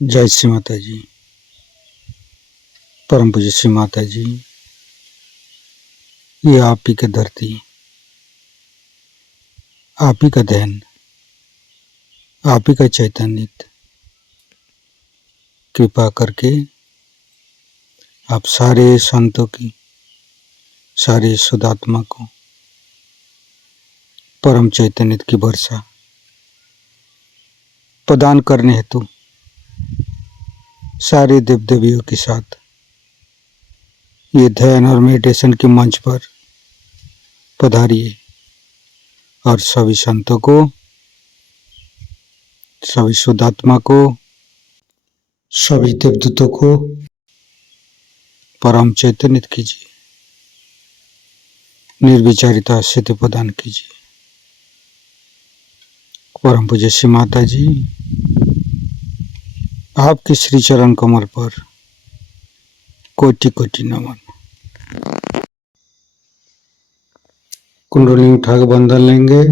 जय श्री माता जी। परम पूज्य श्री माता जी, ये आप ही का धरती, आप ही का ध्यान, आप ही का चैतन्य, कृपा करके आप सारे संतों की, सारे शुद्धात्मा को परम चैतन्य की वर्षा प्रदान करने हेतु सारे देव देवियों के साथ ये ध्यान और मेडिटेशन के मंच पर पधारिए और सभी संतों को, सभी शुद्धात्मा को, सभी देवदूतों को परम चैतन्य कीजिए, निर्विचारिता सिद्धि प्रदान कीजिए। परम पूज्य श्री माता जी, आपके श्री चरण कमल पर कोटि कोटि नमन। कुंडली उठा के बंधन लेंगे।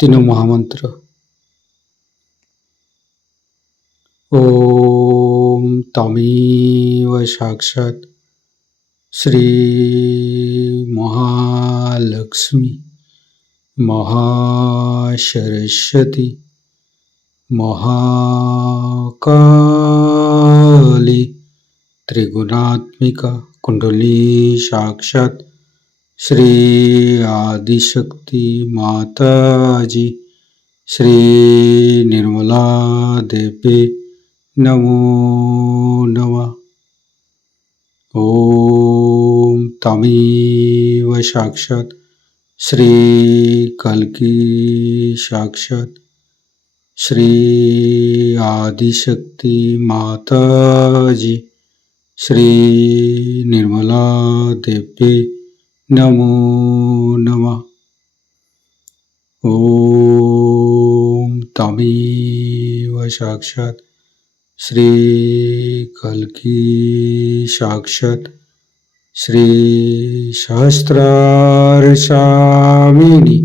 तीनों महामंत्र। ओम तमेव साक्षात् श्री महालक्ष्मी महासरस्वती महाकाली त्रिगुणात्मिका कुंडली साक्षात् श्री आदिशक्ति माता जी श्री निर्मला देवी नमो नमः। ओम तमेव साक्षात् श्री कल्की साक्षात् श्री आदिशक्ति माता जी श्री निर्मला देवी नमो नमः। ओम तमेव साक्षात् श्री कल्की साक्षात् श्री सहस्रार स्वामिनी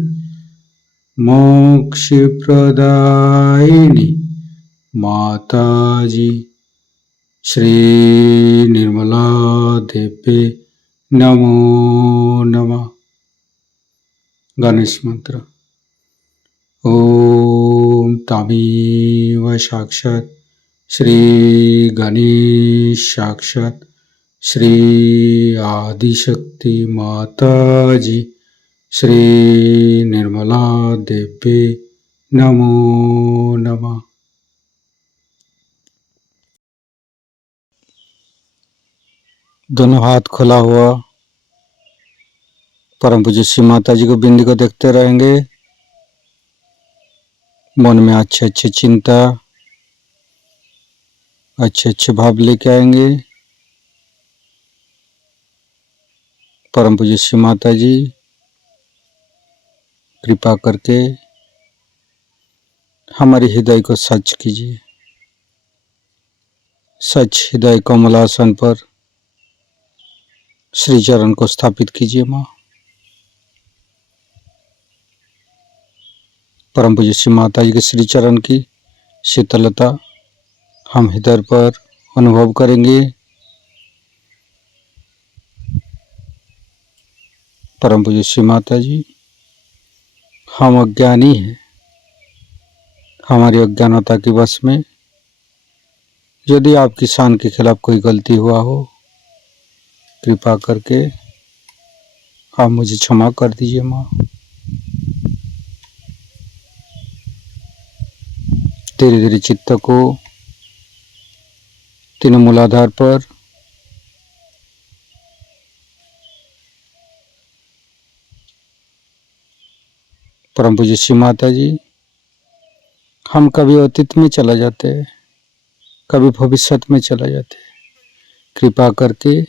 मोक्ष प्रदायिनी माता जी श्री निर्मला देवी नमो नमः। गणेश मंत्र। ओम तमेव साक्षात् श्री गणेश साक्षात् श्री आदिशक्ति माता जी श्री निर्मला देवी नमो नमः। दोनों हाथ खुला हुआ परम पूज्य श्री माता जी को बिंदी को देखते रहेंगे। मन में अच्छे अच्छे चिंता, अच्छे अच्छे भाव लेके आएंगे। परम पूज्य श्री माता जी कृपा करके हमारे हृदय को सच कीजिए। सच हृदय कमलासन पर श्री चरण को स्थापित कीजिए। माँ परम पूज्य श्री माता जी के श्री चरण की शीतलता हम हृदय पर अनुभव करेंगे। परम पूज्य श्री माता जी, हम अज्ञानी हैं। हमारी अज्ञानता के वश में यदि आपकी शान के खिलाफ कोई गलती हुआ हो, कृपा करके आप मुझे क्षमा कर दीजिए। माँ धीरे धीरे चित्त को तीनों मूलाधार पर परम पूज्य श्री माता जी हम कभी अतीत में चला जाते हैं, कभी भविष्य में चला जाते हैं। कृपा करके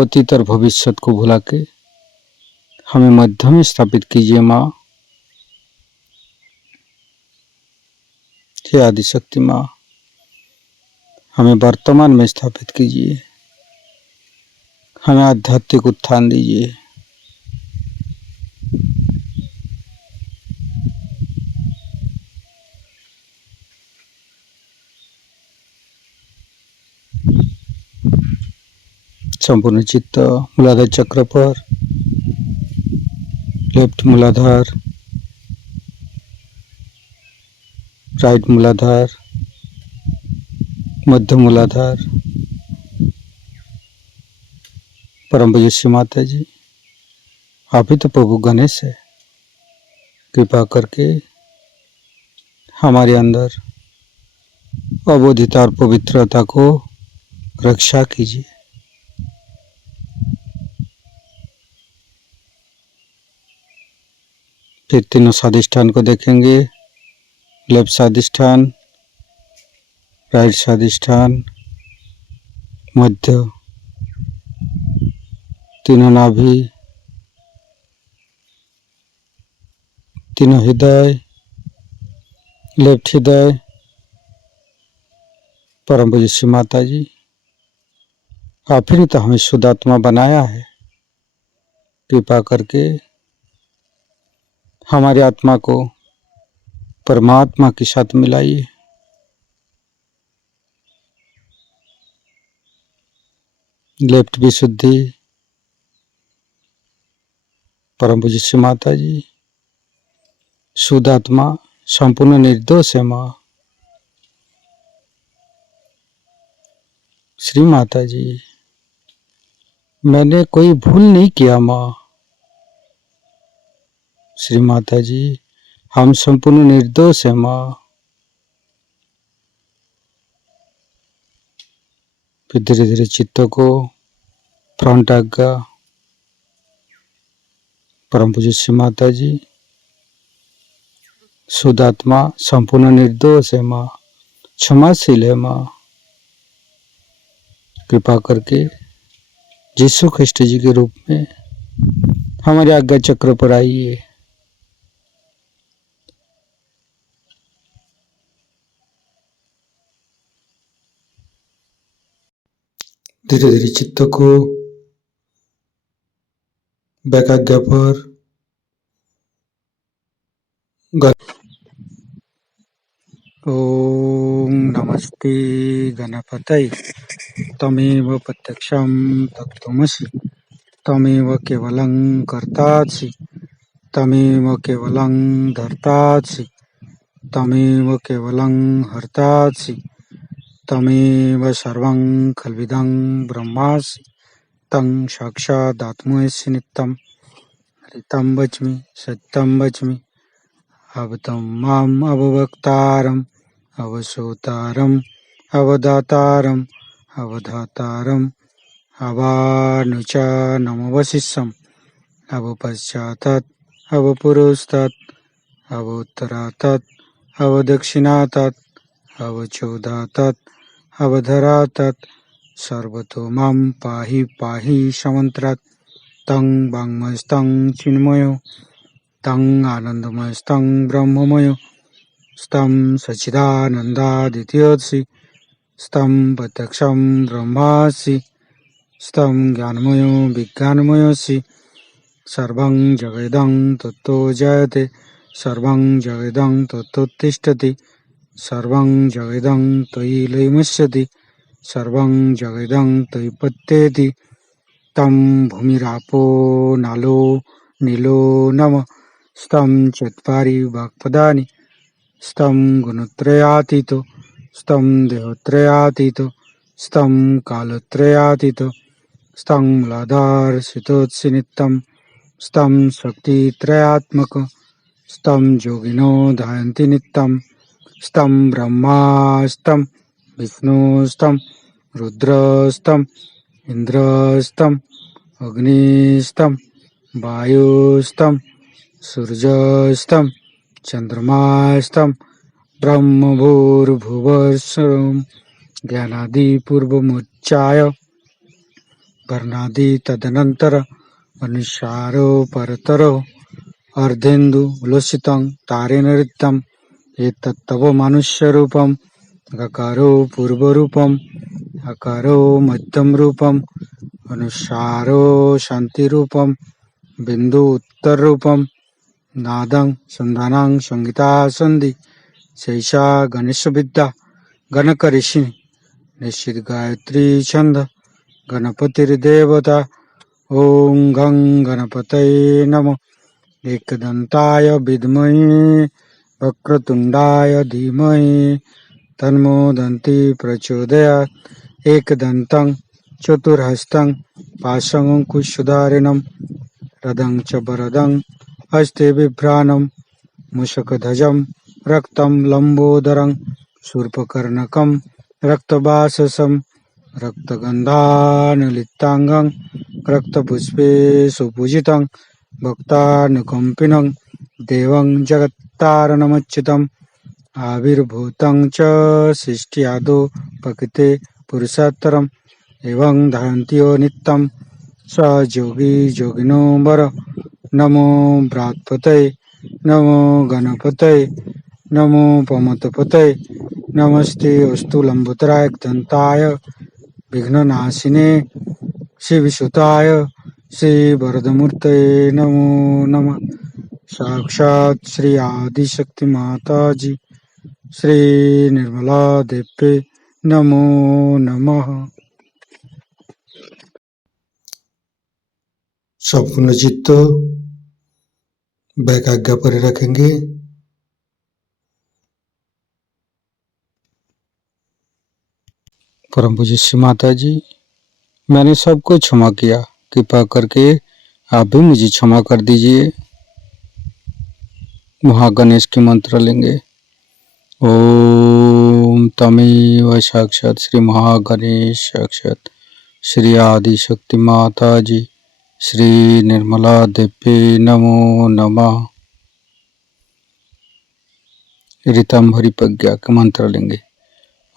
अतीत और भविष्य को भुला के हमें मध्य में स्थापित कीजिए माँ। हे आदिशक्ति माँ, हमें वर्तमान में स्थापित कीजिए, हमें आध्यात्मिक उत्थान दीजिए। संपूर्ण चित्त मूलाधार चक्र पर, लेफ्ट मूलाधार, राइट मूलाधार, मध्य मूलाधार। परम पूज्य श्री माता जी, आप ही तो प्रभु गणेश है। कृपा करके हमारे अंदर अबोधिता और पवित्रता को रक्षा कीजिए। फिर तीनों स्वादिष्ठान को देखेंगे। लेफ्ट स्वादिष्ठान, राइट स्वादिष्ठान, मध्य, तीनों नाभि, तीनों हृदय, लेफ्ट हृदय। परम पूज्य श्री माता जी, आप ही ने तो हमें शुद्ध आत्मा बनाया है। कृपा करके हमारी आत्मा को परमात्मा के साथ मिलाइए। लेफ्ट विशुद्धि। परम पूज्य श्री माता जी, शुद्ध आत्मा संपूर्ण निर्दोष है माँ। श्री माता जी, मैंने कोई भूल नहीं किया माँ। श्री माता जी, हम संपूर्ण निर्दोष है माँ। फिर धीरे धीरे चित्त को फ्रंट आज्ञा। परम पूज्य श्री माता जी, शुद्ध आत्मा संपूर्ण निर्दोष है माँ, क्षमाशील है माँ। कृपा करके यीशु ख्रिस्ट जी के रूप में हमारे आज्ञा चक्र पर आइए। धीरे धीरे चित्त को बैक आज्ञा पर ओम नमस्ते गणपतये। तमेव प्रत्यक्षं तत्त्वमसि, तमेव केवलं कर्तासि, तमेव केवलं धर्तासि, तमेव केवलं हर्तासि, तमेव सर्वं खल्विदं ब्रह्मासि, तं साक्षादात्मसि नित्यं। हरितं वच्मि सत्यं वच्मि, अवतं माम् अववक्तारम्, अवसोतारम्, अवदातारम्, अवधातारम्, अवानुचानमवशिष्यम्, अवपश्चातात्, अवपुरस्तात्, अवोत्तरातात्, अवदक्षिणातात्, अवचोदातात्, अवधरातात्, सर्वतो मां पाहि पाहि समन्त्रात्। तं वाङ्मयस्तं चिन्मयो, तं आनन्दमयस्तं ब्रह्ममयो, स्तं सच्चिदानन्दादित्योऽसि, स्तं प्रत्यक्षं ब्रह्मासि, स्तं ज्ञानमयो विज्ञानमयोऽसि। सर्वं जगदं तत्तो जयते, सर्वं जगदं तत्तुत्तिष्ठति, सर्वं जगदं त्वयि लयमस्यति, सर्वं जगदं त्वयि पत्येति। तं भूमिरापो नालो नीलो नमः। स्तं चत्वारि वाक्पदानि, स्तं गुणत्रयातीतो, स्तं देहत्रयातीतो, स्तं कालत्रयातीतो, स्तं मूलाधारस्थितोऽसि नित्यं, स्तं शक्तित्रयात्मकं, स्तं योगिनो ध्यायन्ति नित्यं, स्तं ब्रह्मास्तं विष्णुस्तं रुद्रस्तं इन्द्रस्तं अग्निस्तं वायुस्तं सूर्यस्तं चंद्रमास्तं ब्रह्मभूर्भुवस्सुरं ज्ञानादि पूर्वमुच्चाय वर्णादि तदनंतर अनुसारो परतरो अर्धेन्दु उलसितं तारेण ऋतं एतत्तव मनुष्यरूपं गकारो पूर्वरूपं अकारो मध्यम रूपं अनुसारो शांतिरूपं बिंदु उत्तर रूपं नादं संधानं संगीता संधि शैषा गणेश विद्या गणक ऋषि निश्चित गायत्री छंद गणपतिर्देवता ओं गं गणपतये नमः एकदन्ताय विद्महे वक्रतुण्डाय धीमहि तन्नो दन्ति प्रचोदयात् एकदन्तं चतुर्हस्तं पाशमङ्कुशधारिणं रदं च वरदं हस्ते बिभ्राणं मूषकध्वजं रक्तं लम्बोदरं शूर्पकर्णकं रक्तवाससं रक्तगन्धानुलिप्ताङ्गं रक्तपुष्पे सुपूजितं भक्तानुकम्पिनं देवं जगत्तारणमच्युतम् आविर्भूतं च सृष्ट्यादौ प्रकृते पुरुषोत्तरम् एवं धारन्त्यो नित्यं स योगी योगिनो वर नमो बृहत्पतये नमो गणपतये नमो पमतपतये नमस्ते अस्तु लंबोदराय दंताय विघ्ननाशिने शिवसुताय श्री वरदमूर्तये नमो नमः। साक्षात् श्री आदिशक्ति माता जी श्री निर्मला देवी नमो नमः। संपूर्ण चित्त वैकाग्य पर रखेंगे। परम पूज्य श्री माता जी, मैंने सबको क्षमा किया, कृपा करके आप भी मुझे क्षमा कर दीजिए। महागणेश के मंत्र लेंगे। ओम तमेव साक्षात श्री महागणेश साक्षात श्री आदि शक्ति माता जी श्री निर्मला देवी नमो नमः। ऋतंभरी प्रज्ञा के मंत्र लेंगे।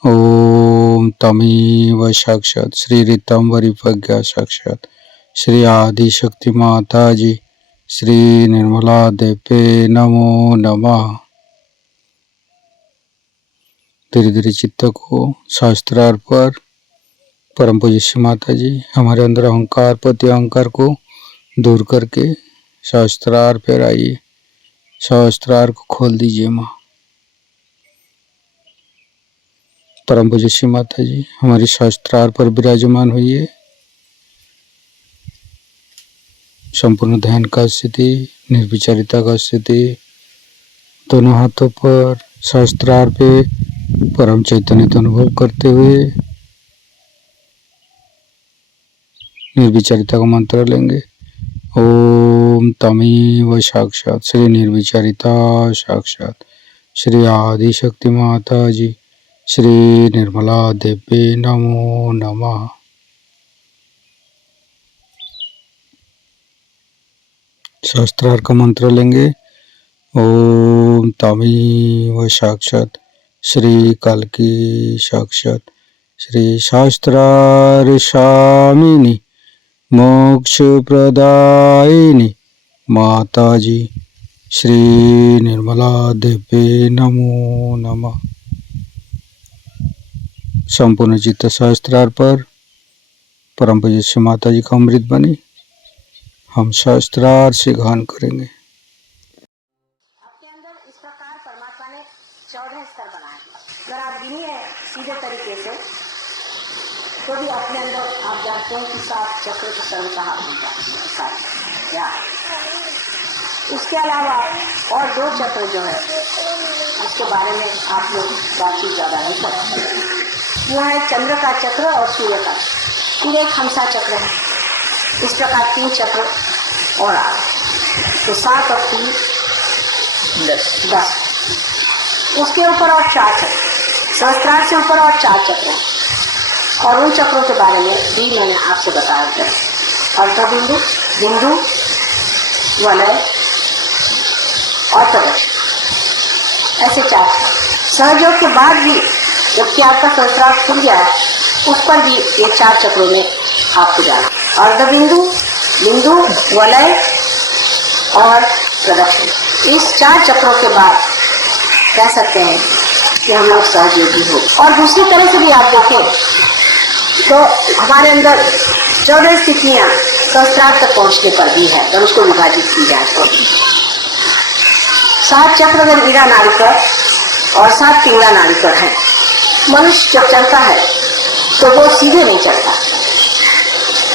ओम तमेव साक्षात श्री ऋतंभरी प्रज्ञा साक्षात श्री आदि शक्ति माता जी श्री निर्मला देवी नमो नमः। धीरे धीरे चित्त को शास्त्रार्थ पर परम पूज्य श्री माता जी हमारे अंदर अहंकार प्रति अहंकार को दूर करके शास्त्रार्थ पर आइए। शास्त्रार्थ को खोल दीजिए माँ। परम पूज्य श्री माता जी हमारी शास्त्रार्थ पर विराजमान हुई। संपूर्ण ध्यान का स्थिति, निर्विचारिता का स्थिति, दोनों हाथों पर शास्त्रार्थ पे परम चैतन्य का अनुभव करते हुए निर्विचारिता का मंत्र लेंगे। ओम तमेव साक्षात श्री निर्विचारिता साक्षात श्री आदि शक्ति माता जी श्री निर्मला देवी नमो नमः। शास्त्रार्थ का मंत्र लेंगे। ओम तमेव साक्षात श्री कल्की साक्षात श्री शास्त्रार्थ मोक्ष प्रदायिनी माता जी श्री निर्मला देवी नमो नमः। संपूर्ण चित्त शास्त्रार्थ पर परम पूज्य श्री माता जी का अमृत बने हम शास्त्रार्थ से गान करेंगे। आपके अंदर इस प्रकार परमात्मा ने 14 स्तर बनाए। अगर आप गिनिए सीधे तरीके से तो भी अपने अंदर आप जानते हैं कि 7 चक्र के सर्व कहा या उसके अलावा और 2 चक्र जो है उसके बारे में आप लोग बातचीत ज़्यादा नहीं करते। वो है चंद्र का चक्र और सूर्य का, फिर एक हंसा चक्र है। इस प्रकार 3 चक्र और आ तो 7 और 3 10। उसके ऊपर और 4 चक्र, सहस्त्रार से ऊपर और 4 चक्र, और उन चक्रों के बारे में भी मैंने आपसे बताया था। अर्थबिंदु, बिंदु, वलय और प्रदक्ष। ऐसे 4 सहयोग के बाद भी जबकि आपका सहस्त्रार खुल गया है, उस पर भी ये 4 चक्रों में आपको जाना। अर्धबिंदु, बिंदु, वलय और प्रदक्षिण, इस 4 चक्रों के बाद कह सकते हैं कि हम लोग सहयोगी हो। और दूसरी तरह से भी आप देखें तो हमारे अंदर 14 स्थितियां सहस्त्रार तक पहुंचने पर भी है, जब उसको विभाजित की जाए तो 7 चक्र में ईड़ा नाड़ीकर और 7 पिंगला नाड़ीकर हैं। मनुष्य जब चलता है तो वो सीधे नहीं चलता,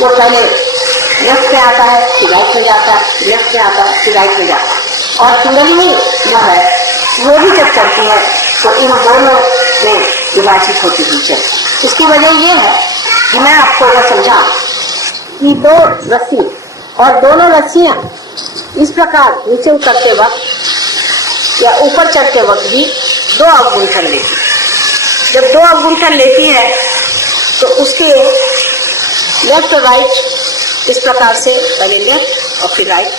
वो पहले लेफ्ट में आता है, फिर राइट में जाता है, लेफ्ट में आता है, फिर राइट में जाता है। और कुंडलिनी जो है वो भी जब चलती है तो इन दोनों में विभाजित होती हुई चलती। इसकी वजह ये है कि मैं आपको यह समझा कि 2 रस्सी और दोनों रस्सियां इस प्रकार नीचे उतरते वक्त या ऊपर चढ़ते वक्त भी 2 अवगुंठन लेती है। जब 2 अवगुंठन लेती है तो उसके लेफ्ट और राइट इस प्रकार से, पहले लेफ्ट और फिर राइट,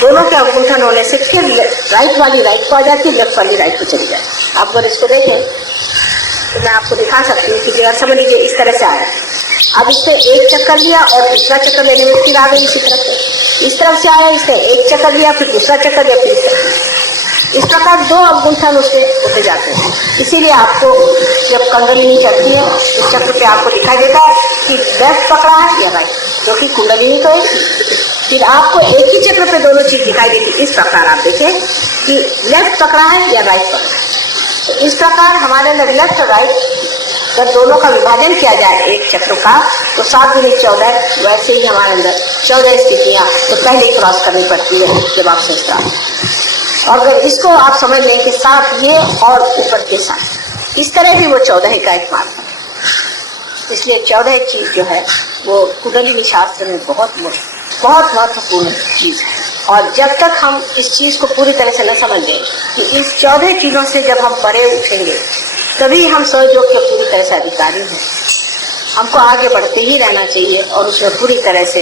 दोनों के अवगुंठन होने से फिर राइट वाली राइट को आ जाती है, लेफ्ट वाली राइट को चली जाती। आप अगर इसको देखें तो मैं आपको दिखा सकती हूँ कि अगर समझ लीजिए इस तरह से आया, अब इसने एक चक्कर लिया और दूसरा चक्कर लेने में फिर आ गई इसी तरफ से, इस तरफ से आया, इसने एक चक्कर लिया, फिर दूसरा चक्कर लिया, फिर इस प्रकार 2 अवगुंठन उसके होते जाते हैं। इसीलिए आपको जब कुंडलिनी चलती है इस चक्र पे आपको दिखाई देता है कि लेफ्ट पकड़ा है या राइट, क्योंकि कुंडलिनी तो एक, फिर आपको एक ही चक्र पे दोनों चीज दिखाई देती। इस प्रकार आप देखें कि लेफ्ट पकड़ा है या राइट पकड़ा है। तो इस प्रकार हमारे अंदर लेफ्ट और राइट जब दोनों का विभाजन किया जाए एक चक्र का तो 7 गुनी 14, वैसे ही हमारे अंदर 14 स्थितियां तो पहले ही क्रॉस करनी पड़ती है जब आप सहस्त्रार। और अगर इसको आप समझ लें कि 7 ये और ऊपर के 7, इस तरह भी वो 14 का एक मार्ग है। इसलिए 14 चीज जो है वो कुंडलिनी शास्त्र में बहुत महत्वपूर्ण चीज है। और जब तक हम इस चीज को पूरी तरह से न समझ लें कि इस 14 चीजों से जब हम परे उठेंगे तभी हम सहयोग के पूरी तरह से अधिकारी हैं। हमको आगे बढ़ते ही रहना चाहिए और उसमें पूरी तरह से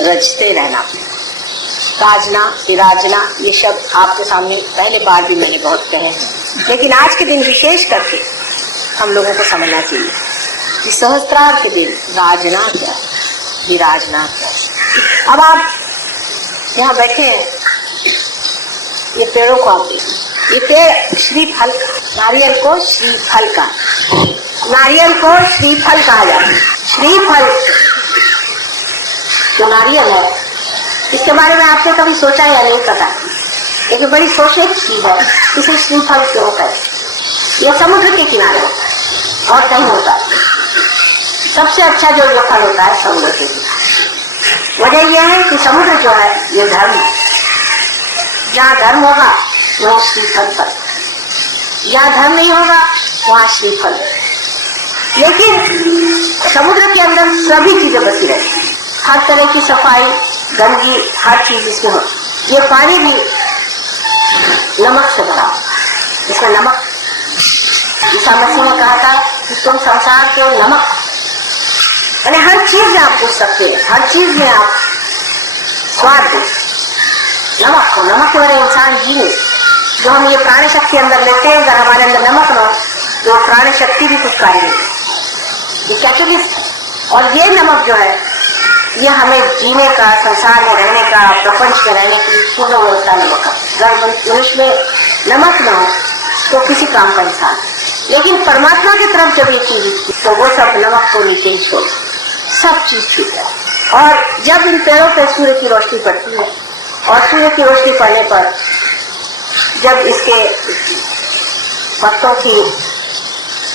रचते रहना। राजना, विराजना, ये शब्द आपके सामने पहले बार भी मैंने बहुत कहे हैं, लेकिन आज के दिन विशेष करके हम लोगों को समझना चाहिए कि सहस्त्रार के दिन राजना क्या, विराजना क्या। अब आप यहाँ बैठे हैं, ये पेड़ों को आप देखिए, ये पेड़ श्रीफल, नारियल को श्रीफल का, नारियल को श्रीफल कहा जाता है। श्रीफल जो नारियल है इसके बारे में आपने कभी सोचा या नहीं पता, लेकिन बड़ी सोचने की चीज है इसे श्रीफल क्यों कहते। यह समुद्र के किनारे होता है और कहीं होता है। सबसे अच्छा जो फल होता है समुद्र के किनारे। वजह यह है कि समुद्र जो है ये धर्म है, जहाँ धर्म होगा वहाँ श्रीफल फल, जहाँ धर्म नहीं होगा वहाँ श्रीफल। लेकिन समुद्र के अंदर सभी चीजें बसी रहती, हर तरह की सफाई, गंदगी, हर चीज इसमें हो। ये पानी भी नमक से भरा, इसमें नमक, ईसा मसीह ने कहा था कि तुम संसार के नमक, यानी हर चीज में आप पूछ सकते हैं, हर चीज में आप स्वाद दें। नमक को, नमक के बगैर इंसान जी नहीं। जो हम ये प्राण शक्ति अंदर लेते हैं, अगर हमारे अंदर नमक न हो तो प्राण शक्ति भी कुछ कार्य नहीं। ये कैटेलिस्ट, और ये नमक जो है ये हमें जीने का, संसार में रहने का, प्रपंच में रहने की पूर्ण व्यवस्था नमक का। अगर मनुष्य में नमक न हो तो किसी काम का इंसान, लेकिन परमात्मा की तरफ जब ये चीज तो वो सब नमक को नीचे ही छोड़, सब चीज ठीक है। और जब इन पेड़ों पर सूर्य की रोशनी पड़ती है और सूर्य की रोशनी पड़ने पर जब इसके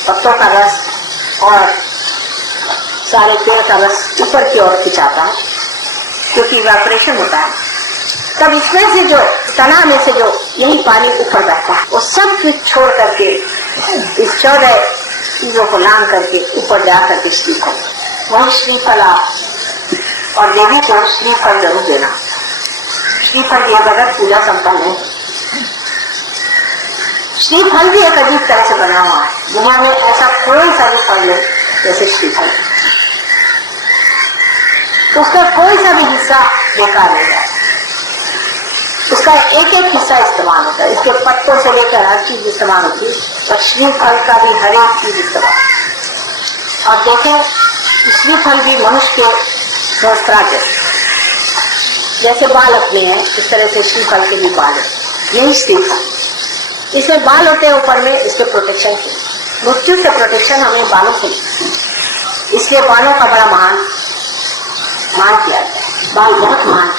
पत्तों का रस और सारे पेड़ का रस ऊपर की ओर खिंचाता है, क्योंकि इवेपोरेशन होता है, तब इसमें से जो तना में से जो यही पानी ऊपर बैठता है वो सब कुछ छोड़ करके इस 14 चीजों को लांग करके ऊपर जा करके श्रीफल, वही श्रीफल आप और देवी को श्रीफल जरूर देना। श्रीफल दिए बगैर पूजा संपन्न नहीं। श्रीफल भी एक अजीब तरह से बना हुआ है, दुनिया में ऐसा कोई सा भी फल नहीं जैसे श्रीफल, तो उसका कोई सा भी हिस्सा बेकार नहीं जाए। उसका एक एक हिस्सा इस्तेमाल होता है, इसके पत्तों से लेकर हर चीज इस्तेमाल होती है, और श्रीफल का भी हर एक चीज इस्तेमाल। और देखें श्रीफल भी मनुष्य के सहस्त्रार जैसे बाल अपने हैं, इस तरह से श्रीफल के भी बाल है, यही श्रीफल। इसमें बाल होते हैं ऊपर में, इसके प्रोटेक्शन के, मृत्यु से प्रोटेक्शन हमें बालों से, इसलिए बालों का बड़ा मान किया जाता है। बाल बहुत महान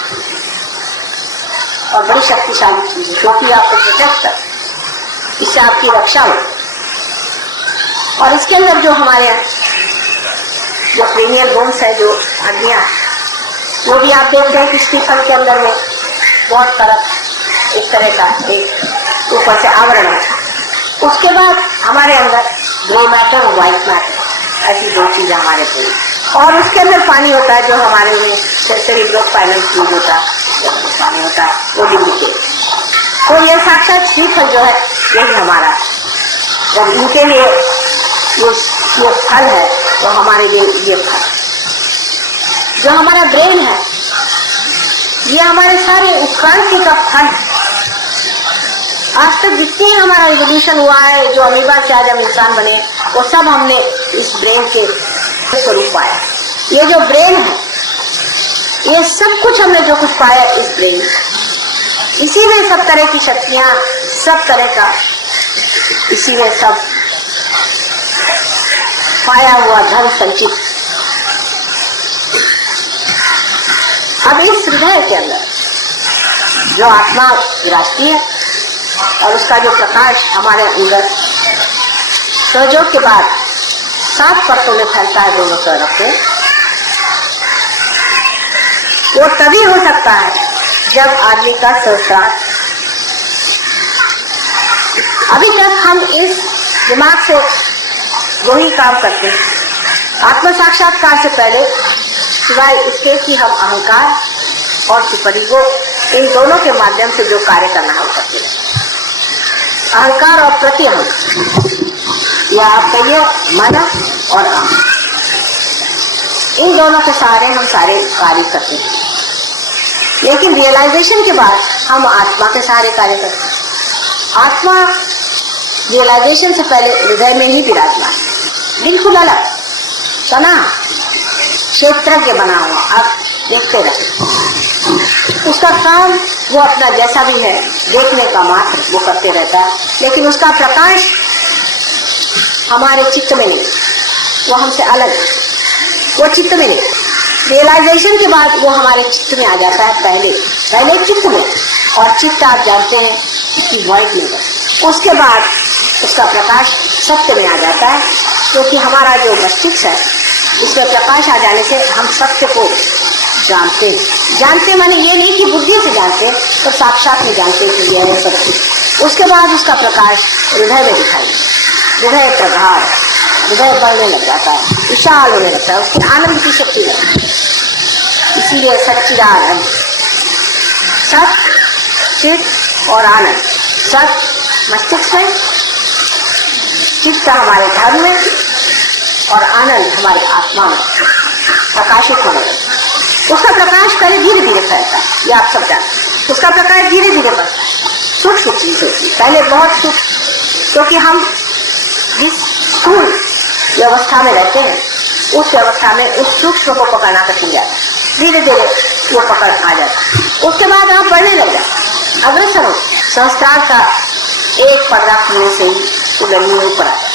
और बड़ी शक्तिशाली चीज है, क्योंकि आपको प्रोटेक्ट कर, इससे आपकी रक्षा हो। और इसके अंदर जो हमारे जो क्रेनियल बोन्स है, जो हड्डियां, वो भी आप देखते हैं कि श्रीफल के अंदर में बहुत तरह एक तरह का एक ऊपर से आवरण है। उसके बाद हमारे अंदर ग्रे मैटर और व्हाइट मैटर, ऐसी दो चीजें हमारे को, और उसके अंदर पानी होता है जो हमारे में सेरेब्रोस्पाइनल फ्लूइड होता है, पानी होता है, वो भी मिलते। तो ये साक्षात श्रीफल जो है यही हमारा, जब इनके लिए ये फल है तो हमारे लिए ये फल, जो हमारा ब्रेन है ये हमारे सारे उत्क्रांति का फल। आज तक जितनी हमारा रिवोल्यूशन हुआ है, जो अमीबा से आज हम इंसान बने, वो सब हमने इस ब्रेन के स्वरूप पाया। ये जो ब्रेन है, ये सब कुछ हमने जो कुछ पाया इस ब्रेन, इसी में सब तरह की शक्तियां, सब तरह का, इसी में सब पाया हुआ धन संचित। अब इस हृदय के अंदर जो आत्मा विराजती है और उसका जो प्रकाश हमारे अंदर सहयोग के बाद 7 परतों में फैलता है दोनों तरफ से, वो तभी हो सकता है जब आदमी का संस्कार। अभी तक हम इस दिमाग से वही काम करते हैं। आत्म साक्षात्कार से पहले सिवाय इसके कि हम अहंकार और सुपरिगो, इन दोनों के माध्यम से जो कार्य करना हम करते हैं, अहंकार और प्रतिअहंकार, या आप कहिए मन और अहम, इन दोनों के सहारे हम सारे कार्य करते हैं। लेकिन रियलाइजेशन के बाद हम आत्मा के सहारे कार्य करते हैं। आत्मा रियलाइजेशन से पहले हृदय में ही विराजमान, बिल्कुल अलग तना क्षेत्र के बना हुआ, आप देखते रहे। उसका काम वो अपना जैसा भी है देखने का मात्र वो करते रहता है, लेकिन उसका प्रकाश हमारे चित्त में नहीं, वो हमसे अलग है, वो चित्त में नहीं। रियलाइजेशन के बाद वो हमारे चित्त में आ जाता है, पहले चित्त में, और चित्त आप जानते हैं कि वॉइड में है। उसके बाद उसका प्रकाश सत्य में आ जाता है, क्योंकि हमारा जो मस्तिष्क है इसमें प्रकाश आ जाने से हम सत्य को जानते हैं। जानते माने ये नहीं कि बुद्धि से जानते, तो साक्षात में जानते कि यह है सत्य। उसके बाद उसका प्रकाश हृदय में दिखाई, हृदय प्रगाढ़, हृदय बढ़ने लग जाता है, विशाल होने लगता है, उसकी आनंद की शक्ति लगती है। इसीलिए सच्चिदानंद, सत, चित और आनंद, सत मस्तिष्क में, चित्त हमारे धर्म में, और आनंद हमारे आत्मा में प्रकाशित होने लगता। उसका प्रकाश पहले धीरे धीरे फैलता है, ये आप सब जानते। उसका प्रकाश धीरे धीरे बढ़ता है, सूक्ष्म चीज होती है, पहले बहुत सूक्ष्म, क्योंकि हम जिस स्थूल व्यवस्था में रहते हैं उस व्यवस्था में उस सूक्ष्म को पकड़ना कठिन जाता है, धीरे धीरे वो पकड़ आ जाता है। उसके बाद आप बढ़ने लग जाते, अग्रसर हो, संस्कार का एक पर्दा खुलने से ही कुंडली में ऊपर आता है।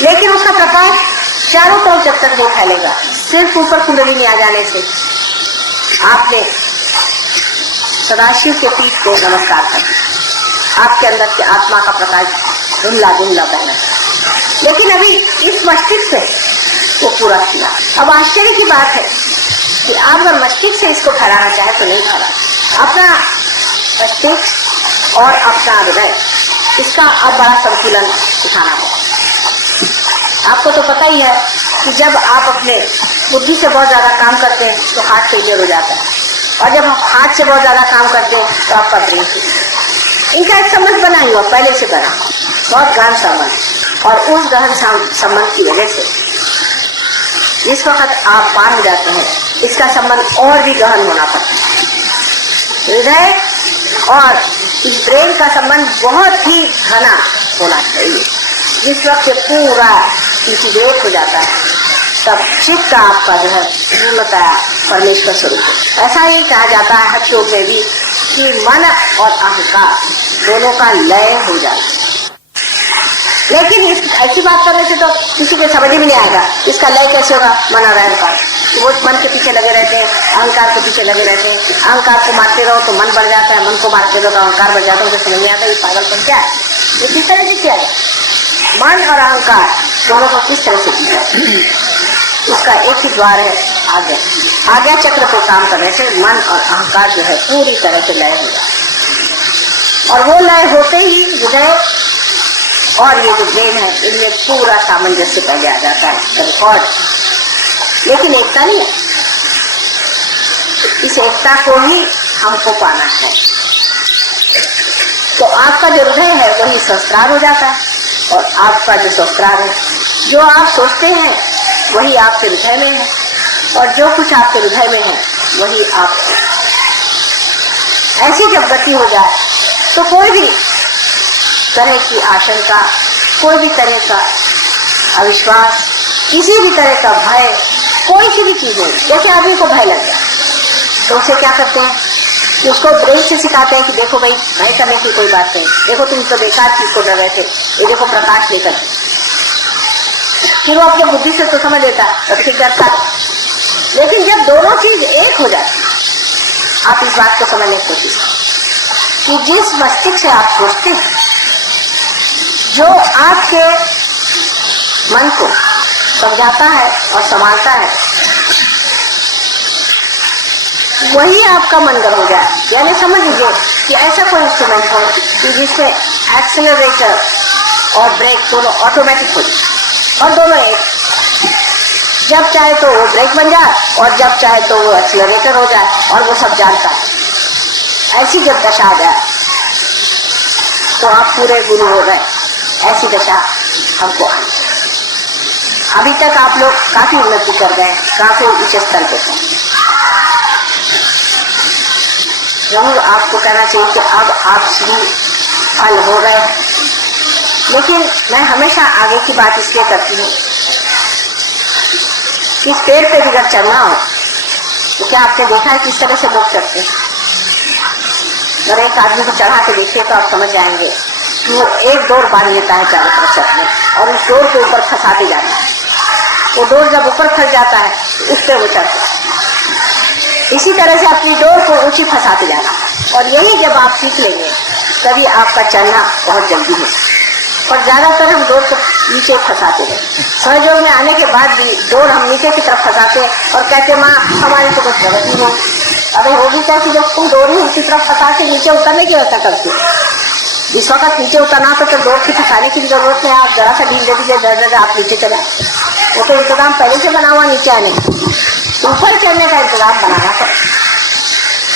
लेकिन उसका प्रकाश चारों तरफ जब तक नहीं फैलेगा, सिर्फ ऊपर कुंडली में आ जाने से आपने सदाशिव के पीठ को नमस्कार कर, आपके अंदर के आत्मा का प्रकाश धुंधला धुंधला बहना। लेकिन अभी इस मस्तिष्क से वो पूरा किया। अब आश्चर्य की बात है कि आप अगर मस्तिष्क से इसको फैलाना चाहे तो नहीं फैला। अपना मस्तिष्क और अपना हृदय, इसका अब बड़ा संतुलन सिखाना होगा। आपको तो पता ही है कि जब आप अपने बुद्धि से बहुत ज्यादा काम करते हैं तो हार्ट फेलियर हो जाता है, और जब आप हार्ट से बहुत ज्यादा काम करते हैं तो आपका ब्रेन फेलियर। इनका एक संबंध बना हुआ, पहले से बना, बहुत गहन संबंध, और उस गहन संबंध की वजह से जिस वक्त आप पार हो जाते हैं इसका संबंध और भी गहन होना पड़ता है। हृदय और इस ब्रेन का संबंध बहुत ही घना होना चाहिए। जिस वक्त पूरा इंटीग्रेट हो जाता है तब चित्त आपका जो है पूर्णतः परमेश्वर स्वरूप है। ऐसा ही कहा जाता है हठ योग में भी कि मन और अहंकार दोनों का लय हो जाता है। लेकिन इस ऐसी बात करने से तो किसी के समझ में नहीं आएगा इसका लय कैसे होगा। मन और अहंकार वो मन के पीछे लगे रहते हैं, अहंकार के पीछे लगे रहते हैं। अहंकार को मारते रहो तो मन बढ़ जाता है, मन को मारते रहो तो अहंकार बढ़ जाता है। मुझे समझ नहीं आता ये पागलपन क्या है, ये किस तरह से किया जाए। मन और अहंकार दोनों को किस तरह से किया जाए, उसका एक ही द्वार है आज्ञा। आज्ञा चक्र पे काम करने से मन और अहंकार जो है पूरी तरह से लय हो जाए और वो लय होते ही हृदय और ये जो ब्रेन है इनमें पूरा सामंजस्य पहले आ जाता है रिकॉर्ड। लेकिन एकता नहीं है, इस एकता को ही हमको पाना है। तो आपका जो हृदय है वही संस्कार हो जाता है और आपका जो संस्कार है जो आप सोचते हैं वही आपके हृदय में है और जो कुछ आपके हृदय में है वही आप। ऐसी जब गति हो जाए तो कोई भी तरह की आशंका, कोई भी तरह का अविश्वास, किसी भी तरह का भय, कोई सी भी चीज हो। जैसे आदमी को भय लग जाए तो उसे क्या करते हैं कि उसको ब्रेन से सिखाते हैं कि देखो भाई भय करने की कोई बात नहीं, देखो तुम तो बेकार चीज को डर रहे थे, ये देखो प्रकाश लेकर। फिर वो अपनी बुद्धि से तो समझ लेता है और फिर डरता है। लेकिन जब दोनों चीज एक हो जाए, आप इस बात को समझने की कोशिश कि जिस मस्तिष्क से आप सोचते हैं, जो आपके मन को समझाता है और संभालता है, वही आपका मनगढ़ हो जाए। यानी समझ लीजिए कि ऐसा कोई इंस्ट्रूमेंट हो कि जिसमें एक्सेलरेटर और ब्रेक दोनों ऑटोमेटिक हो जाए और दोनों एक, जब चाहे तो वो ब्रेक बन जाए और जब चाहे तो वो एक्सेलरेटर हो जाए और वो सब जानता है। ऐसी जब दशा आ जाए तो आप पूरे गुरु हो गए। ऐसी दशा हमको आनी। अभी तक आप लोग काफी उन्नति कर गए, काफी ऊंचे स्तर पे थे। जरूर आपको कहना चाहिए कि अब आप श्री फल हो गए। लेकिन मैं हमेशा आगे की बात इसलिए करती हूँ कि इस पेड़ पे भी अगर चढ़ना हो तो क्या आपने देखा है किस तरह से लोग चढ़ते हैं। अगर एक आदमी को चढ़ा के देखिए तो आप समझ जाएंगे कि वो एक डोर बांध लेता है चारों तरफ चढ़ने और उस डोर के ऊपर फंसाते जाता है। वो डोर जब ऊपर फंस जाता है तो उस पर वो चढ़ता है। इसी तरह से अपनी डोर को ऊंची फंसाते जाना और यही जब आप सीख लेंगे तभी आपका चढ़ना बहुत जल्दी है। और ज्यादातर हम डोर को नीचे फंसाते हैं। सहयोग में आने के बाद भी डोर हम नीचे की तरफ फंसाते और कहते माँ हमारी तो कुछ प्रगति नहीं। अबे होगी क्या कि जब तुम डोर ही उसी तरफ फंसा के नीचे उतरने की व्यवस्था करते हो। जिस वक्त नीचे उतरना तो डोर की फंसाने की जरूरत है। आप जरा सा ढील दे दीजिए, डर आप नीचे चले। वो तो इंतजाम पहले से बना हुआ नीचे आने, ऊपर चढ़ने का इंतजाम बनाना पड़ता।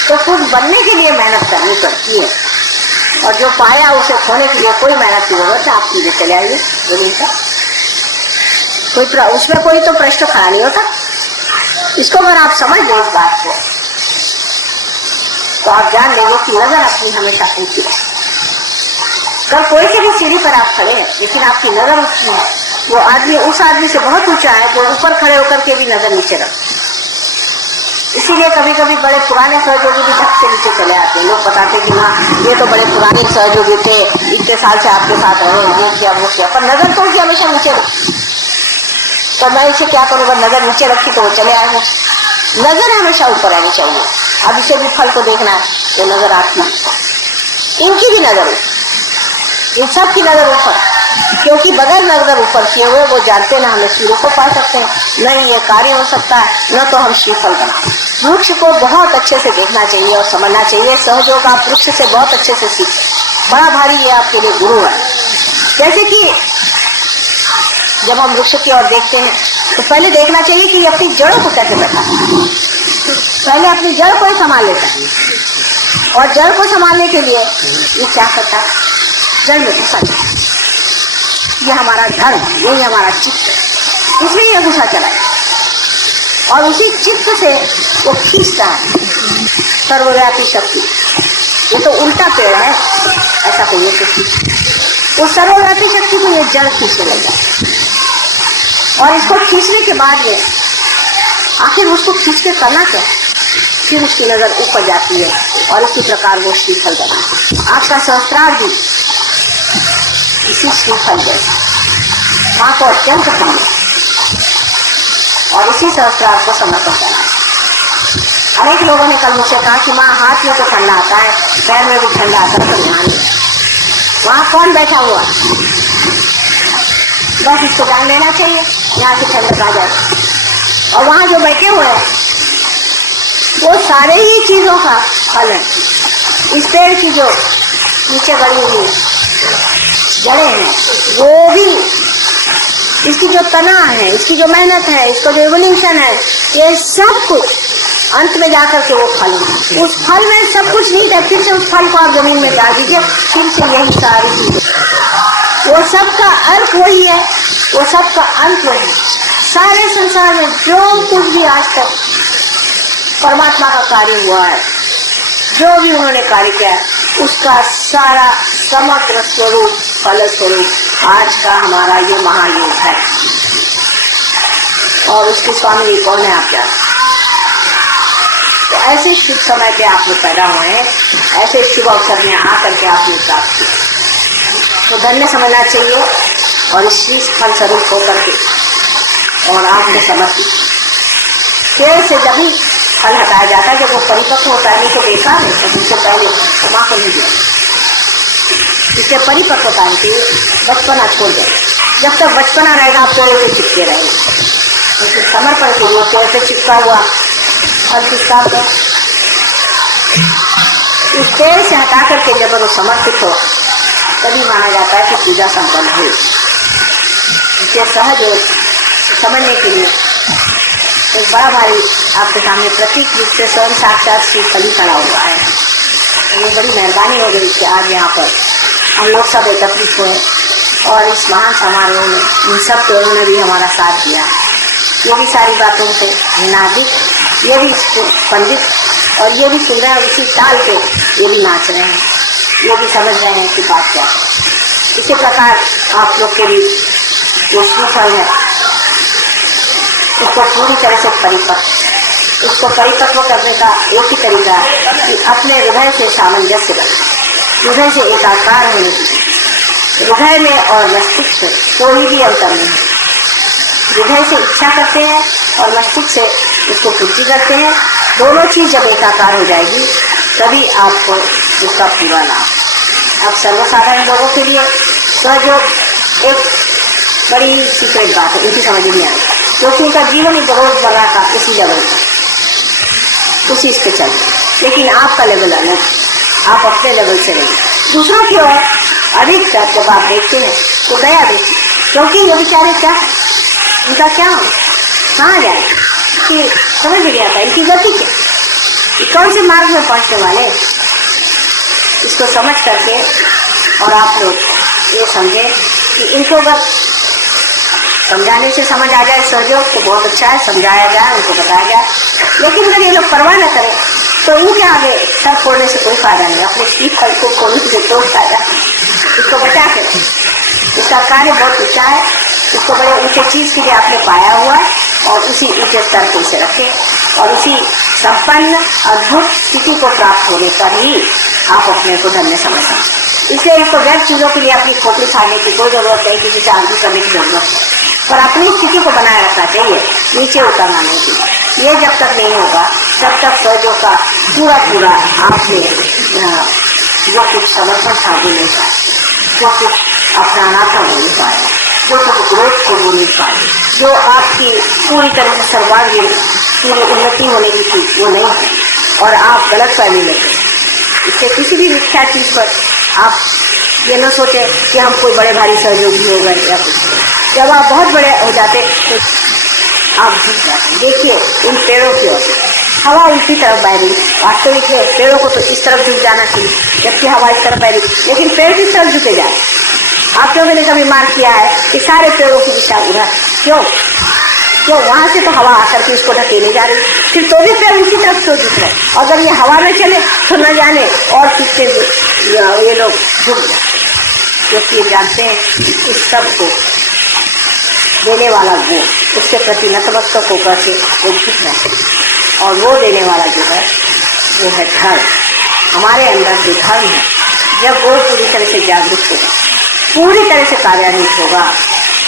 तो कुछ बनने के लिए मेहनत करनी पड़ती है और जो पाया उसे खोने के लिए कोई मेहनत की जरूरत है। आप सीधे चले आइए कोई उसमें कोई तो प्रश्न खड़ा नहीं होता। इसको अगर आप समझ लें इस बात को तो आप जान लेंगे कि नजर अपनी हमेशा ऊंची है। कल कोई से भी सीढ़ी पर आप खड़े हैं लेकिन आपकी नजर ऊंची है, वो आदमी उस आदमी से बहुत ऊंचा है जो ऊपर खड़े होकर के भी नजर नीचे रखते। इसीलिए कभी कभी बड़े पुराने सहयोगी भी धक्के नीचे चले आते हैं। लोग बताते कि हाँ ये तो बड़े पुराने सहयोगी थे, इतने साल से आपके साथ रहे, ये किया वो किया, पर नजर तो उनकी हमेशा नीचे रखी। तो मैं इसे क्या करूँ, अगर नजर नीचे रखी तो वो चले आएंगे। नजर हमेशा ऊपर आनी चाहिए। अब इसे भी फल को देखना है तो नजर आपकी, इनकी भी नजर, इन सब की नजर ऊपर, क्योंकि बगैर नजर ऊपर किए हुए वो जानते ना हमें सूर्य को पा सकते हैं, न ये कार्य हो सकता है, न तो हम श्रीफल बना। वृक्ष को बहुत अच्छे से देखना चाहिए और समझना चाहिए। सहयोग आप वृक्ष से बहुत अच्छे से सीखें। बड़ा भारी ये आपके लिए गुरु है। जैसे कि जब हम वृक्ष की ओर देखते हैं तो पहले देखना चाहिए कि अपनी जड़ों को कैसे बैठा, पहले अपनी जड़ को ही संभाल लेता है। और जड़ को संभालने के लिए ये क्या करता है, जड़ में घुसा जाता है। ये हमारा धर्म, यही हमारा चित्त, इसमें यह घुसा चला है और उसी चित्त से वो खींचता है सर्वव्यापी शक्ति। ये तो उल्टा पेड़ है, ऐसा कहिए तो। वो सर्वव्यापी शक्ति को ये जड़ खींचने लगा, और इसको खींचने के बाद ये आखिर उसको खींच के करना क्या, फिर उसकी नजर ऊपर जाती है और इसी प्रकार वो श्रीफल बना। आपका सहस्त्रार भी इसी श्रीफल जैसा माँ को अत्यंत प्रिय, और इसी सहस्त्रार को समर्पण करना। अनेक लोगों ने कल मुझसे कहा कि माँ हाथ में तो ठंडा आता है, पैर में भी ठंडा आता है, तो ध्यान नहीं। वहाँ कौन बैठा हुआ, बस इसको जान लेना चाहिए, यहाँ से ठंडक आ जाए। और वहाँ जो बैठे हुए हैं वो सारे ही चीजों का फल है। इस पेड़ की जो नीचे गड़ी हुई जड़ें हैं, वो भी, इसकी जो तना है, इसकी जो मेहनत है, इसका जो इवोल्यूशन है, ये सब कुछ अंत में जाकर के वो फल है। उस फल में सब कुछ नहीं है, फिर से उस फल को आप जमीन में डाल दीजिए, फिर से यही सारी चीजें, वो सब का अर्थ वही है, वो सब का अंत वही। सारे संसार में जो कुछ भी आज तक परमात्मा का कार्य हुआ है, जो भी उन्होंने कार्य किया है, उसका सारा समग्र स्वरूप, फल स्वरूप आज का हमारा ये महायोग है। और उसके स्वामी कौन है आप जानते? तो ऐसे शुभ समय पे आप लोग पैदा हुए हैं, ऐसे शुभ अवसर में आकर के आप लोग प्राप्त किए, तो धन्य समझना चाहिए। और इस श्री फल स्वरूप होकर के और आपने समर्पित पेड़ से जब भी फल हटाया जाता है, जब वो परिपक्व होता है, नहीं तो बेकार है, तो उससे पहले तो माँ को नहीं दिया। इससे परिपक्वता होती है, बचपना छोड़ दे। जब तक बचपना रहेगा आप पेड़ पे चिपके रहेंगे, लेकिन समर्पण के लिए पेड़ पे चिपका हुआ फल किसका होगा? इस पेड़ से हटा करके जब वो समर्पित हो, तभी माना जाता है कि पूजा संपन्न हुई। इसके सहज समझने के लिए एक बड़ा भाई आपके सामने प्रतीक रूप से स्वयं साक्षात श्री फली खड़ा हुआ है। ये बड़ी मेहरबानी हो गई कि आज यहाँ पर हम लोग सब एकत्रित हुए और इस महान समारोह में इन सब पेड़ों ने भी हमारा साथ दिया। ये भी सारी बातों से निनादित, ये भी पंडित और ये भी सुन रहे हैं, इसी ताल पे ये भी नाच रहे हैं, ये भी समझ रहे हैं कि बात क्या है। इसी प्रकार आप लोग के भी जो श्रीफल है उसको पूरी तरह से उसको परिपक्व करने का एक ही तरीका है कि अपने हृदय से सामंजस्य बने, हृदय से एकाकार होने की। हृदय में और मस्तिष्क में कोई भी अंतर नहीं है। हृदय से इच्छा करते हैं और मस्तिष्क से उसको पूर्ति करते हैं। दोनों चीज जब एकाकार हो जाएगी तभी आपको उसका पूरा लाभ। अब सर्वसाधारण लोगों के लिए सहयोग एक बड़ी सीक्रेट बात है, इनकी समझ नहीं आई, क्योंकि उनका जीवन ही रोजमर्रा का इसी लेवल पर, उसी पे चल। लेकिन आपका लेवल अलग, आप अपने लेवल से रहिए। दूसरों की ओर अधिकतर जब आप देखते हैं तो दया देखिए, क्योंकि ये बेचारे क्या, उनका क्या हो, कहाँ जाए कि समझ नहीं आता इनकी गति क्या, कौन से मार्ग में पहुंचने वाले, इसको समझ करके। और आप लोग ये समझे कि इनको अगर समझाने से समझ आ जाए सहयोग तो बहुत अच्छा है, समझाया जाए, उनको बताया जाए। लेकिन अगर ये लोग परवाह न करें तो इनके आगे सर फोड़ने से कोई फायदा नहीं, अपने सीख फल को खोलने से कोई फायदा नहीं। इसको बचा के, इसका कार्य बहुत ऊंचा है, इसको बड़े ऊंचे चीज के लिए आपने पाया हुआ है और उसी ऊंचे स्तर को इसे रखें और उसी संपन्न अद्भुत स्थिति को प्राप्त होने पर ही आप अपने को धन्य समझ सकते। इसलिए इसको व्यर्थ चीजों के लिए अपनी खोपड़ी खाने की कोई जरूरत नहीं, किसी से आंदोलन करने की जरूरत नहीं, पर अपनी स्थिति को बनाए रखना चाहिए, नीचे उतरना नहीं चाहिए। ये जब तक नहीं होगा तब तक सहयोग का पूरा पूरा आपने जो कुछ समर्पण था वो नहीं पाए, जो कुछ अपना अनाथा हो नहीं पाए, जो कुछ ग्रोथ को वो नहीं पाए, जो आपकी पूरी तरह से सर्वांगीण पूरी उन्नति होने की थी वो नहीं है, और आप गलत फहमी में थे। इससे किसी भी मिथ्या चीज पर आप ये न सोचे कि हम कोई बड़े भारी सहयोगी हो गए या कुछ। जब आप बहुत बड़े हो जाते तो आप झुक जाते। देखिए इन पेड़ों की ओर हवा उल्टी तरफ बह रही, वास्तविक है पेड़ों को तो इस तरफ झुक जाना चाहिए, जबकि हवा इस तरफ बह रही, लेकिन पेड़ किस तरफ झुके जाए। आप लोगों ने कभी मार्क किया है कि सारे पेड़ों की दिशा उधर, क्यों? क्यों, वहां से तो हवा आकर के इसको ढकेले जा रही, फिर तो भी पैर उसी तरफ तो दिख रहे। अगर ये हवा में चले तो न जाने और कितने ये लोग झुक जाए, क्योंकि ये जानते हैं इस सब को देने वाला वो, उसके प्रति नतमस्तक होकर के वो झुक रहे हैं। और वो देने वाला जो है वो है धर्म। हमारे अंदर जो धर्म है, जब वो पूरी तरह से जागरूक होगा, पूरी तरह से कार्यान्वित होगा,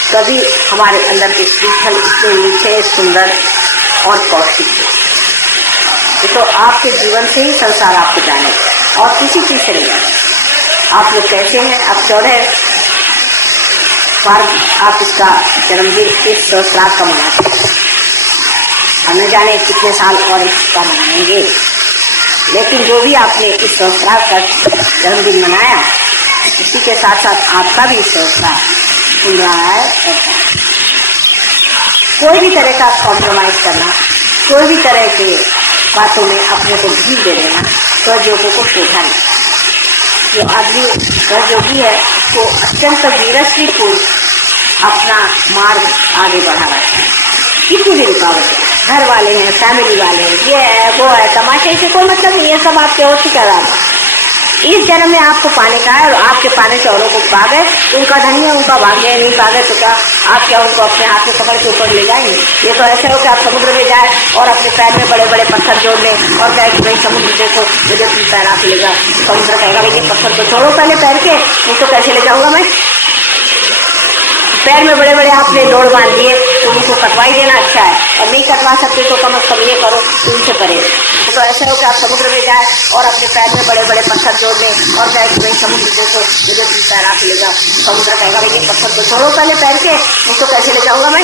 तभी हमारे अंदर के फल इतने मीठे, सुंदर और पौष्टिक है। तो आपके जीवन से ही संसार आपको जाने और किसी चीज से नहीं जाने। आप लोग कैसे हैं, आप 14 बार आप इसका जन्मदिन इस सहस्राब्द का मनाते हैं, हम न जाने कितने साल और इसका मनाएंगे, लेकिन जो भी आपने इस सहस्राब्द का जन्मदिन मनाया, इसी के साथ साथ आपका भी सहस्राब्द खुल रहा है। कोई भी तरह का कॉम्प्रोमाइज करना, कोई भी तरह के बातों में अपने को ढील दे देना सहयोगों को शोभा नहीं। जो आदमी सहयोगी है वो अत्यंत वीरस्वी पूर्ण अपना मार्ग आगे बढ़ा रहा है। कितनी भी रुकावट है, घर वाले हैं, फैमिली वाले हैं, ये है वो है, तमाशे से कोई मतलब नहीं है, सब आपके हो चुका है। इस जन्म में आपको पाने का है और आपके पाने से औरों को पा गए, उनका धनी है, उनका भाग्य है, नहीं पा गए तो क्या आप क्या उनको अपने हाथ में पकड़ के ऊपर ले जाएंगे? ये तो ऐसे हो कि आप समुद्र में जाए और अपने पैर में बड़े बड़े पत्थर जोड़ लें और कहे कि भाई समुद्र देखो मुझे तुम पैर आप ले जाओ। समुद्र कहेगा भाई ये पत्थर तो छोड़ो पहले पैर के, नहीं तो कैसे ले जाऊँगा मैं? पैर में बड़े बड़े आपने लोड़ बांध दिए तो उनको कटवाई देना अच्छा है, और नहीं कटवा सकते तो कम से कम ये करो उनसे परे। तो ऐसा हो कि आप समुद्र में जाए और अपने पैर में बड़े बड़े पत्थर जोड़ लें और कहे कि भाई समुद्र देखो मुझे तुम पैर आप ले जाओ। समुद्र कहेगा भाई ये पत्थर तो छोड़ो पहले पैर के, नहीं तो कैसे ले जाऊँगा मैं?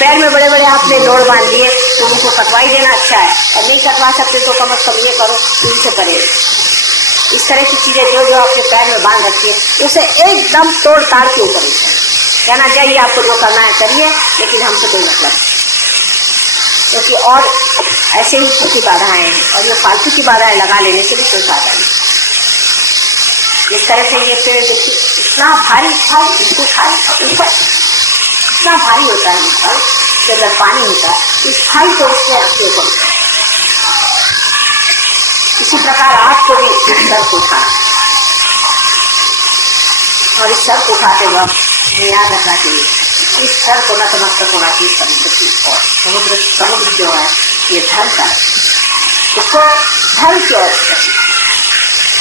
पैर में बड़े बड़े आपने लोड़ बांध दिए तो उनको कटवाई देना अच्छा है, और नहीं कटवा सकते तो कम से कम ये करो उनसे परे। इस तरह की चीजें जो जो आपके पैर में बांध रखी है उसे एकदम तोड़ ताड़ के ऊपर कहना चाहिए आपको जो करना है करिए, लेकिन हमसे कोई मतलब नहीं। क्योंकि और ऐसे ही छोटी बाधाएं हैं और ये फालतू की बाधाएं लगा लेने से भी कोई फायदा नहीं। इस तरह से ये पेड़ इतना भारी फल इसको खाए ऊपर इतना भारी होता है, फल के अंदर पानी होता है, इस फल को उसके रखते ऊपर। इसी प्रकार आपको भी इस सर को उठाना, और इस सर को उठाते वक्त याद रखना चाहिए इस सर को नतमस्तक होना चाहिए समुद्र की ओर। समुद्र जो है ये धर्म का है, उसको धर्म की ओर।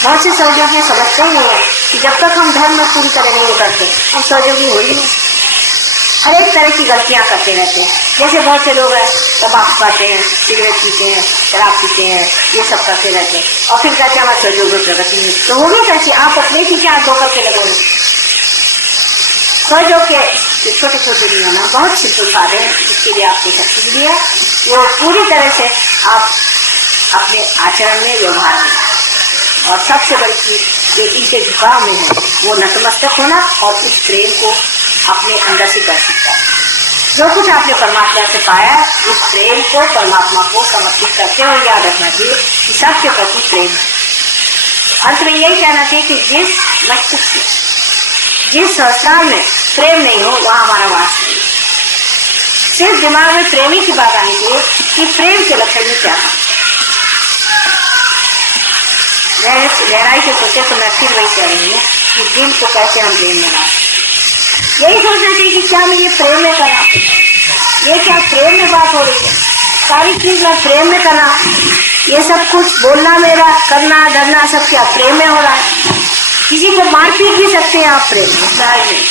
बहुत से सहयोगी समझते ही नहीं है कि जब तक हम धर्म में पूरी तरह नहीं उतरते हम सहयोगी हो ही नहीं। हर एक तरह की गलतियाँ करते रहते हैं। जैसे बहुत से लोग हैं तंबाकू खाते हैं, सिगरेट पीते हैं, शराब पीते हैं, ये सब करते रहते हैं और फिर कहते हैं हमारे सहयोग में प्रगति नहीं। तो होगी कैसी? आप अपने पीछे हाथ धोकर के लगोगे। सहयोग के छोटे छोटे नियम है, बहुत सिंपल साधे हैं, जिसके लिए आपको शक्ति मिली है वो पूरी तरह से आप अपने आचरण में, व्यवहार में, और सबसे बड़ी चीज जो इनके झुकाव में है वो नतमस्तक होना और उस प्रेम को अपने अंदर से कर सकता है। जो कुछ आपने परमात्मा से पाया उस प्रेम को परमात्मा को समर्पित करते हुए याद रखना चाहिए कि सबके प्रति प्रेम है। अंत में यही कहना चाहिए कि जिस मस्तिष्क में, जिस संस्कार में प्रेम नहीं हो वहाँ हमारा वास नहीं। सिर्फ दिमाग में प्रेमी की बात आनी चाहिए कि प्रेम के लक्षण में क्या है। गहराई से सोचे तो मैं फिर वही कह रही हूँ कि दिल को कैसे हम प्रेम में ला। यही सोचना चाहिए कि क्या मैं ये प्रेम में करना, ये क्या प्रेम में बात हो रही है, सारी चीज मैं प्रेम में करना, ये सब कुछ बोलना मेरा, करना धरना सब क्या प्रेम में हो रहा है। किसी को मार पीट भी सकते हैं आप प्रेम में,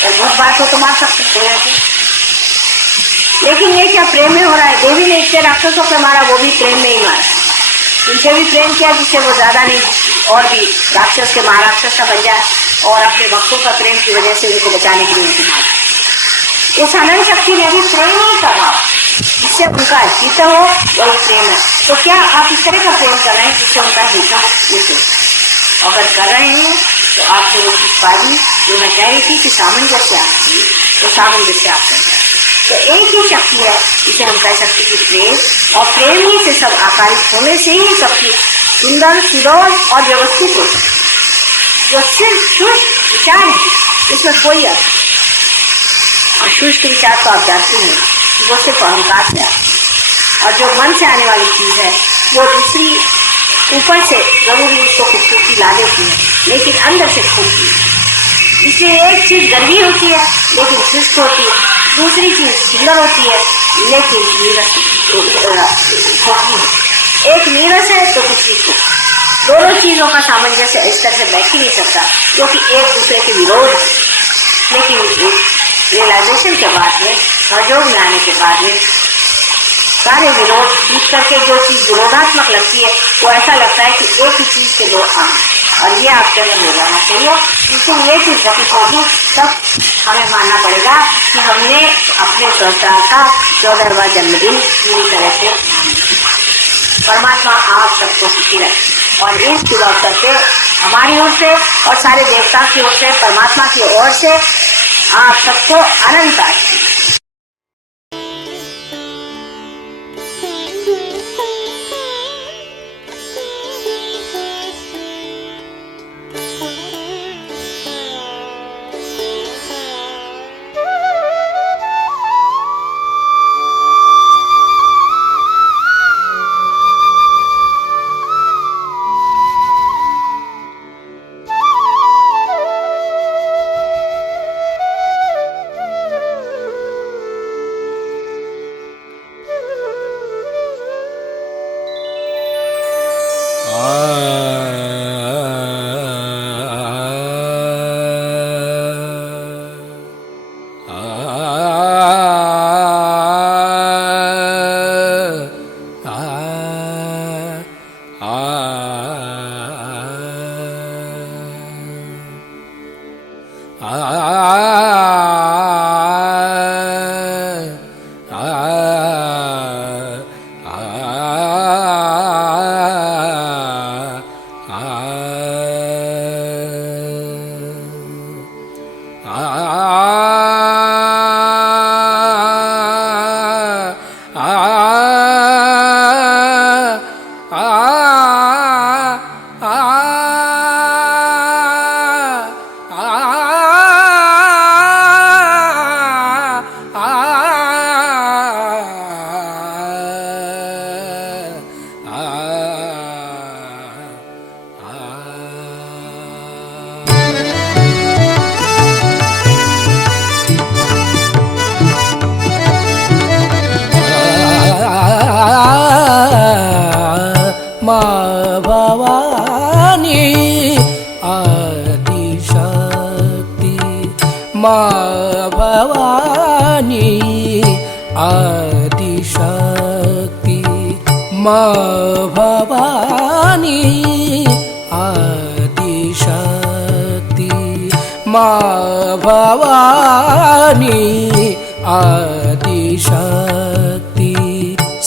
और बहुत बात हो तो मार सकते हैं, लेकिन ये क्या प्रेम में हो रहा है। देवी ने इतने राक्षसों को मारा, वो भी प्रेम में ही मारा, उनसे भी प्रेम किया जिससे वो ज्यादा नहीं और भी राक्षस के महाराक्षस का बन जाए, और अपने भक्तों का प्रेम की वजह से उनको बचाने के लिए उनको मारा। उस अनंत शक्ति ने भी प्रेम ही कहा जिससे उनका हित हो, वही प्रेम है। तो क्या आप इस तरह का प्रेम कर रहे हैं जिससे उनका हित हो? अगर कर रहे हैं तो आपको वो चीज पाएगी जो मैं कह रही थी कि सामंजस्य आपकी, तो सामंजस्य आप कर रहे हैं। तो एक ही शक्ति है जिसे हम कह सकते कि प्रेम, और प्रेम ही से सब आकारित होने से ही सबकी सुंदर, सुडौल और व्यवस्थित हो सकती। जो सिर्फ शुष्क विचार है इसमें कोई अर्थ, और सुस्त विचार तो आप जानते हैं वो सिर्फ अहंकार से आता है। और जो मन से आने वाली चीज़ है वो दूसरी ऊपर से जरूर ही उसको खूबसूरती ला देती है, लेकिन अंदर से खूबी है। इसलिए एक चीज़ गंदी होती है लेकिन शिष्ट होती है, दूसरी चीज़ सुंदर होती है लेकिन नीरस होती है। एक नीरस है तो दूसरी खूब। दोनों चीज़ों का सामंजस्य इस तरह से बैठ ही नहीं सकता क्योंकि एक दूसरे के विरोध है। लेकिन रियलाइजेशन के बाद में, सहयोग में आने के बाद में सारे विरोध जीत करके जो चीज़ विरोधात्मक लगती है वो ऐसा लगता है कि एक ही चीज़ के दो अंग, और ये आपके अंदर हो जाना चाहिए। लेकिन ये चीज़ घटित होगी तब हमें मानना पड़ेगा कि हमने अपने संसार का 14वां जन्मदिन पूरी तरह से परमात्मा आप सबको सुखी रखे। और इस शुभ अवसर पे हमारी ओर से और सारे देवता की ओर से, परमात्मा की ओर से आप सबको अनंत आशीर्वाद।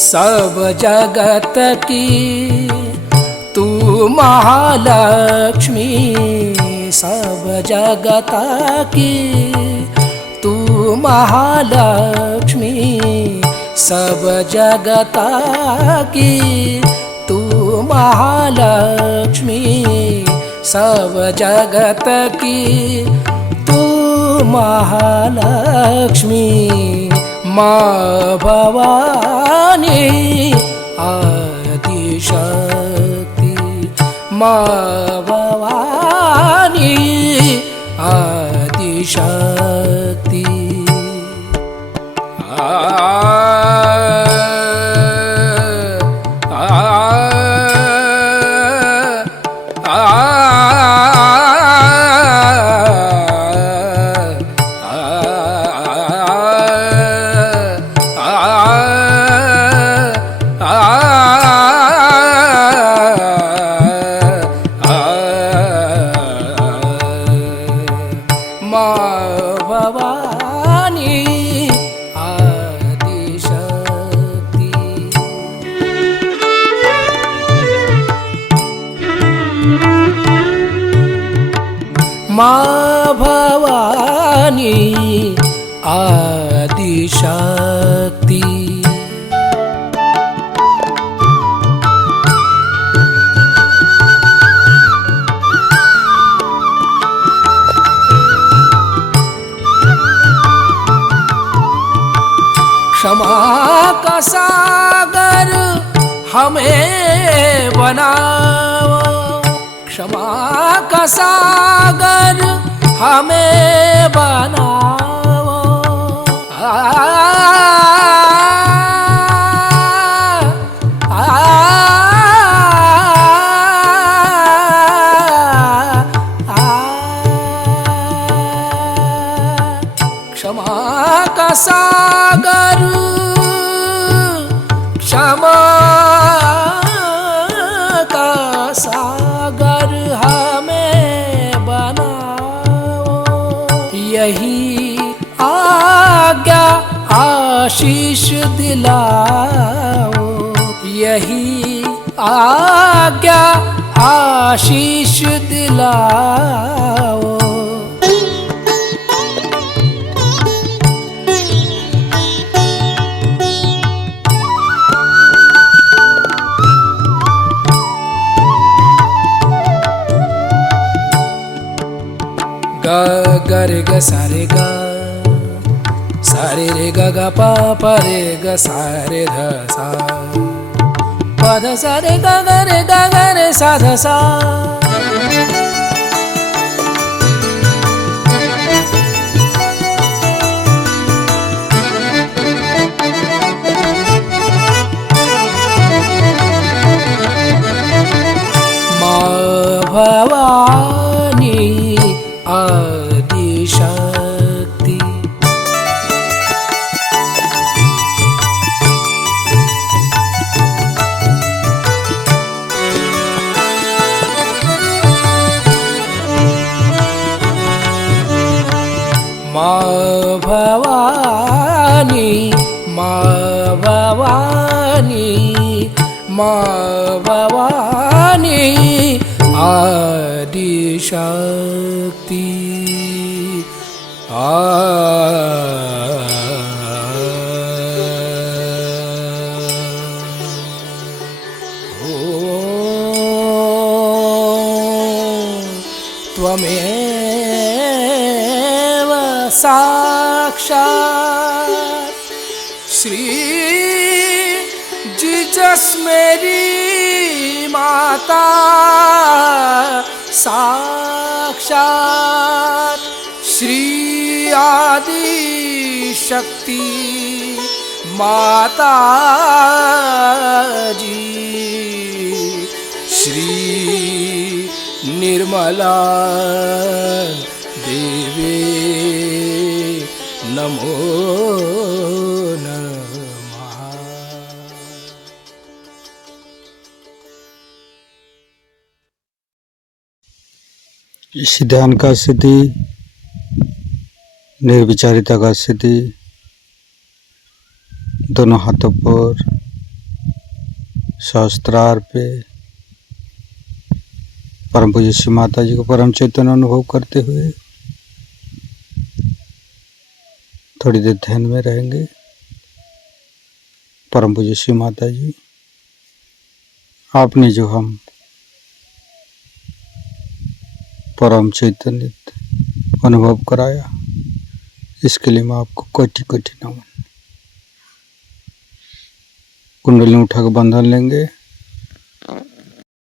सब जगत की तू महालक्ष्मी, सब जगत की तू महालक्ष्मी, सब जगत की तू महालक्ष्मी, सब जगत की तू महालक्ष्मी। माँ भवानी आदिशक्ति, माँ भवानी आदिशक्ति। माँ भवानी आदिशक्ति। क्षमा का सागर हमें बनाओ, क्षमा का सागर हमें बनाओ। क्षमा का सागर, क्षमा का सागर हमें बनाओ। यही आज्ञा आशीष दिलाओ, यही आज्ञा आशीष दिलाओ। ग रे ग सा रे ग, सा रे ग ग प प रे ग सा रे ध सा, प ध सा रे ग ग रे ग ग रे सा ध सा। माँ भवानी आदि शक्ति, माँ भवानी, माँ भवानी, माँ भवानी आदि शक्ति। त्वमेव साक्षात् श्री जीसस मेरी माता, साक्षात श्री आदि शक्ति माता जी, श्री निर्मला देवी नमो नमः। इस ध्यान का स्थिति, निर्विचारिता का स्थिति, दोनों हाथों पर सहस्त्रार पे परम पूज्य श्री माता जी को परम चैतन्य अनुभव करते हुए थोड़ी देर ध्यान में रहेंगे। परम पूज्य श्री माता जी, आपने जो हम परम चैतन्य अनुभव कराया, इसके लिए मैं आपको कोटि कोटि नमन। कुंडली उठा के बंधन लेंगे।